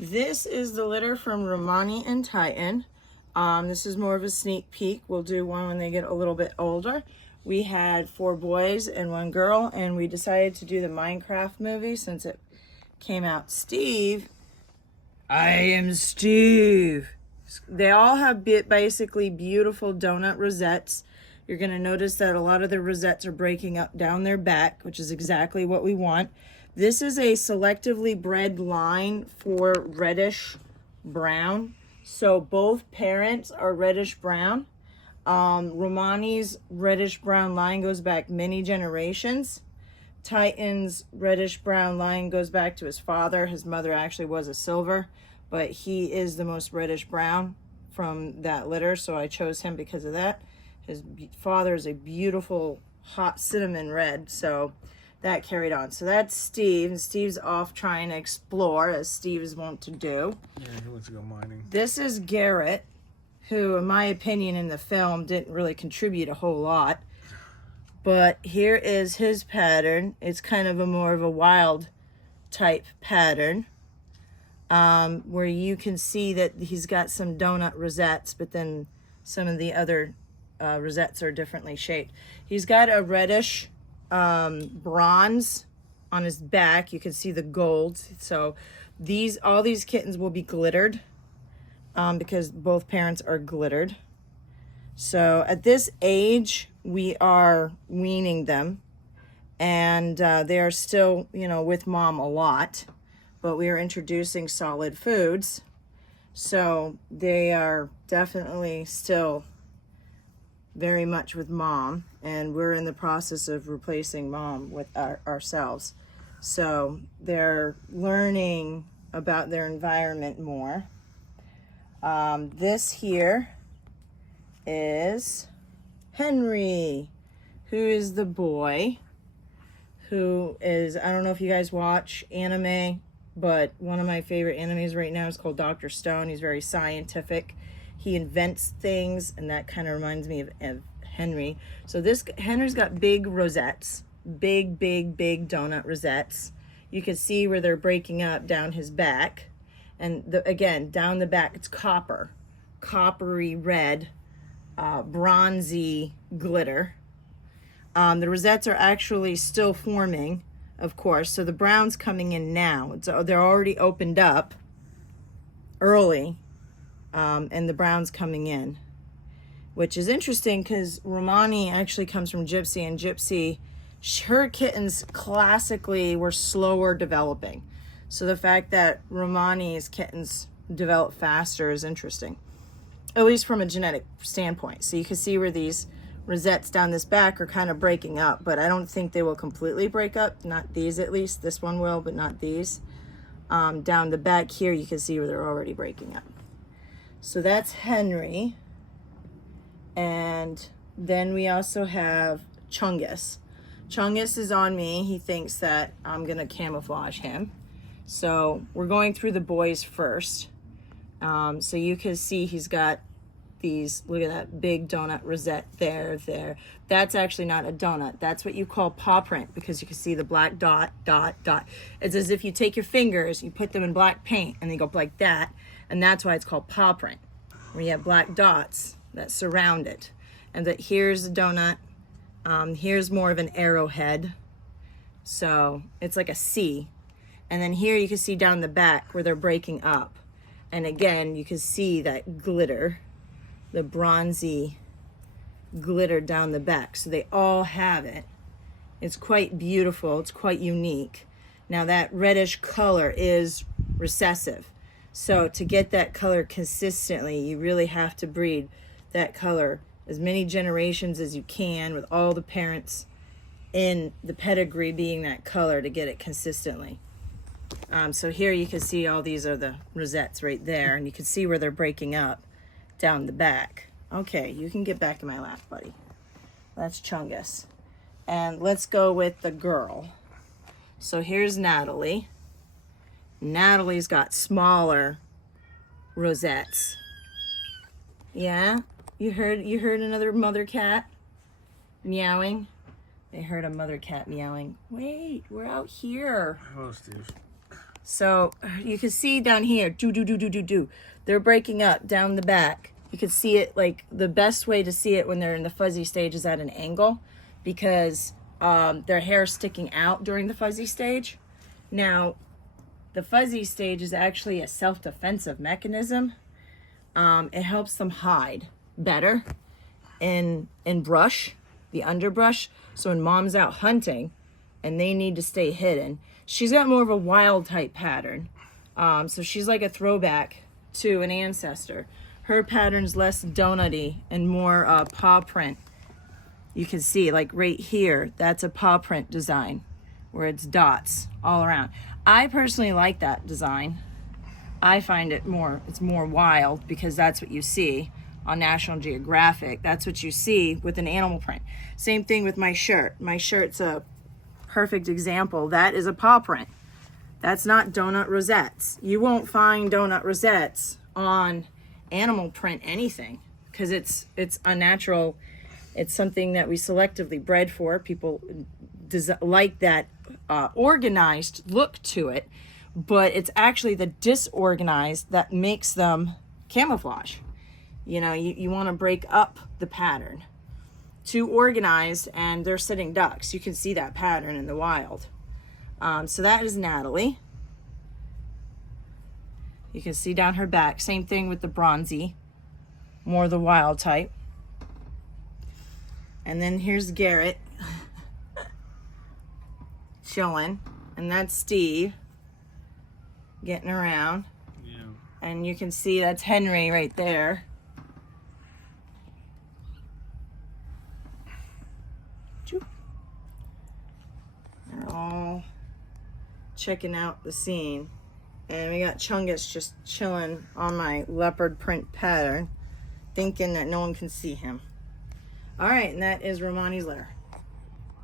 This is the litter from Romani and Titan. This is more of a sneak peek. We'll do one when they get a little bit older. We had 4 boys and 1 girl, and we decided to do the Minecraft movie since it came out. Steve, I am Steve. They all have basically beautiful donut rosettes. You're going to notice that a lot of the rosettes are breaking up down their back, which is exactly what we want. This is a selectively bred line for reddish brown. So both parents are reddish brown. Romani's reddish brown line goes back many generations. Titan's reddish brown line goes back to his father. His mother actually was a silver, but he is the most reddish brown from that litter, so I chose him because of that. His father is a beautiful hot cinnamon red, so that carried on. So that's Steve, and Steve's off trying to explore, as Steve is wont to do. Yeah, he wants to go mining. This is Garrett, who, in my opinion, in the film didn't really contribute a whole lot. But here is his pattern. It's kind of a more of a wild type pattern, where you can see that he's got some donut rosettes, but then some of the other rosettes are differently shaped. He's got a reddish bronze on his back. You can see the gold. So all these kittens will be glittered because both parents are glittered. So at this age, we are weaning them, and they are still, with mom a lot, but we are introducing solid foods. So they are definitely still very much with mom, and we're in the process of replacing mom with ourselves. So they're learning about their environment more. This here is Henry, who is the boy, who is, I don't know if you guys watch anime, but one of my favorite animes right now is called Dr. Stone. He's very scientific. He invents things, and that kind of reminds me of Henry. So Henry's got big rosettes, big donut rosettes. You can see where they're breaking up down his back. And again, down the back, it's coppery red, bronzy glitter. The rosettes are actually still forming, of course. So the brown's coming in now. They're already opened up early. And the brown's coming in, which is interesting because Romani actually comes from Gypsy, and Gypsy, her kittens classically were slower developing. So the fact that Romani's kittens develop faster is interesting, at least from a genetic standpoint. So you can see where these rosettes down this back are kind of breaking up, but I don't think they will completely break up. Not these, at least. This one will, but not these. Down the back here, you can see where they're already breaking up. So that's Henry. And then we also have Chungus. Chungus is on me. He thinks that I'm going to camouflage him. So we're going through the boys first. So you can see he's got these, look at that big donut rosette there. That's actually not a donut. That's what you call paw print, because you can see the black dot. It's as if you take your fingers, you put them in black paint, and they go like that. And that's why it's called paw print, where you have black dots that surround it. And that here's a donut. Here's more of an arrowhead. So it's like a C. And then here you can see down the back where they're breaking up. And again, you can see that glitter, the bronzy glitter down the back. So they all have it. It's quite beautiful. It's quite unique. Now that reddish color is recessive. So to get that color consistently, you really have to breed that color as many generations as you can, with all the parents in the pedigree being that color to get it consistently. So here you can see all these are the rosettes right there, and you can see where they're breaking up down the back. Okay, you can get back in my lap, buddy. That's Chungus. And let's go with the girl. So here's Natalie. Natalie's got smaller rosettes. Yeah? You heard another mother cat meowing? They heard a mother cat meowing. Wait, we're out here. Hello, Steve. So you can see down here, they're breaking up down the back. You can see it, like the best way to see it when they're in the fuzzy stage is at an angle, because their hair is sticking out during the fuzzy stage. Now, the fuzzy stage is actually a self-defensive mechanism. It helps them hide better in brush, the underbrush. So when mom's out hunting and they need to stay hidden, she's got more of a wild type pattern. So she's like a throwback to an ancestor. Her pattern's less donutty and more paw print. You can see like right here, that's a paw print design where it's dots all around. I personally like that design. I find it's more wild because that's what you see on National Geographic. That's what you see with an animal print. Same thing with my shirt. My shirt's a perfect example. That is a paw print. That's not donut rosettes. You won't find donut rosettes on animal print anything because it's unnatural. It's something that we selectively bred for. People like that organized look to it, but it's actually the disorganized that makes them camouflage. You know, you want to break up the pattern. Too organized and they're sitting ducks. You can see that pattern in the wild. So that is Natalie. You can see down her back. Same thing with the bronzy, more the wild type. And then here's Garrett chilling, and that's Steve getting around. Yeah. And you can see that's Henry right there. They're all checking out the scene. And we got Chungus just chilling on my leopard print pattern, thinking that no one can see him. All right, and that is Romani's litter.